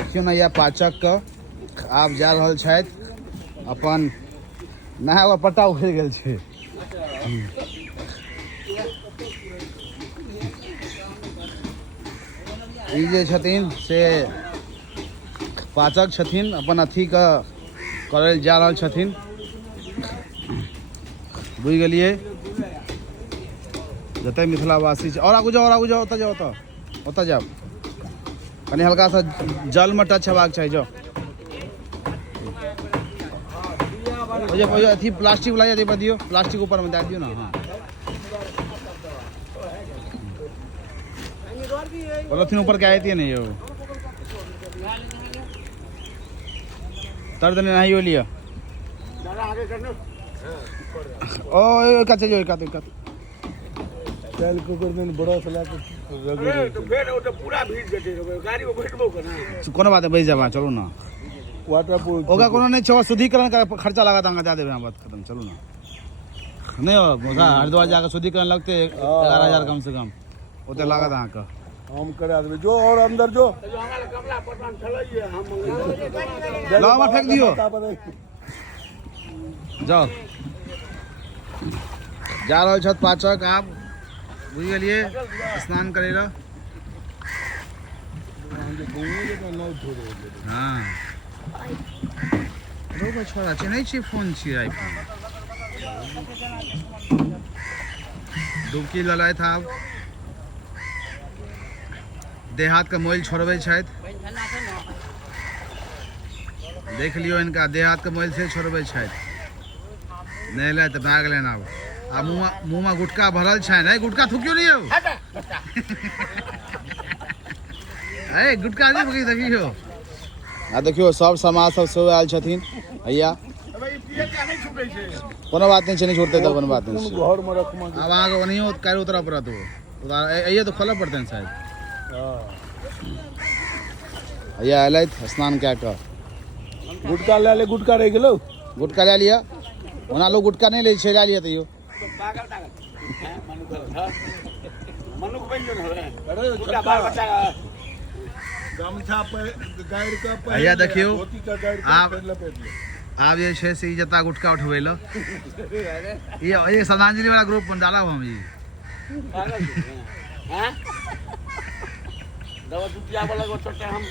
देखियो ना, यह पाचक के आप जा रहल छथि अपन नहा हुआ पट्टा उखड़ि गेल छै। ई जे छथिन से पाचक छथिन, अपन अथी के करल जा रहल छथिन। बुझि गेलिए, जतय मिथिलावासी छै। और आगू जाओ, और आगू जाओ, ओतऽ जाओ, ओतऽ जाओ। कनी हल्का सा जल में टच हेबाक चाही। जाओ अथी प्लास्टिक वाला दे दियो, प्लास्टिक ऊपर में दे दियो ना। हाँ, पॉलिथीन ऊपर क्या आती है नहीं यो तर देने नहीं हो लिया। ओ का चाहिए, एक तेल कुकर में बड़ा सला के तो फिर वो तो पूरा भीड़ जते गाड़ी में बैठबो करना। कोनो बात है, बैठ जावा, चलो ना। वाटर प्रूफ होगा कोनो नहीं छो, शुद्धिकरण का खर्चा लगा दांगा जा देबे। बात खत्म, चलो ना। नहीं होगा हरिद्वार जाकर शुद्धिकरण लगते 11,000 कम से कम, ओते लगा दांगा का हम करा देबे। जो और अंदर जो हमारा कमला पटवान चलाइए, हम लाओ मत फेंक दियो। जाओ, जा रहल छथ पाचक। आप बुझ गेलिए, स्नान करे ला। हाँ, रोबो छोड़ा छै, नहीं छै फोन छै आईफोन। डुबकी ललाय था। देहात का मोइल छोड़बै छथि। देख लियो इनका, देहात के मोइल से छोड़बै छथि। नहीं ले तो भाग लेना। अब मुँह में गुटका भरल छनि। गुटका थूकियो नहीं हो। गुटका नहीं फूकी देखियो। आ देखियो सब समाज सब आयल छथिन भैया। कोनो बात नहीं छै, नहीं छोड़ते तो कोनो बात नहीं। अब आगे नहीं हो काल्हि उतरा पड़त। ये तो खोलऽ पड़तनि शायद। भैया अयलथि स्नान कए कऽ। गुटका ले ले, गुटका रहि गेलो। गुटका ले लिया, ओना लोग गुटका नहीं ले छै, ले लिया तैयो। भैया देखियो, आप ये छे से जता गुटका उठबै लो। ये श्रद्धांजलि वाला ग्रुप में डाला हम। ये दवा दुटिया वाला को छोटे हम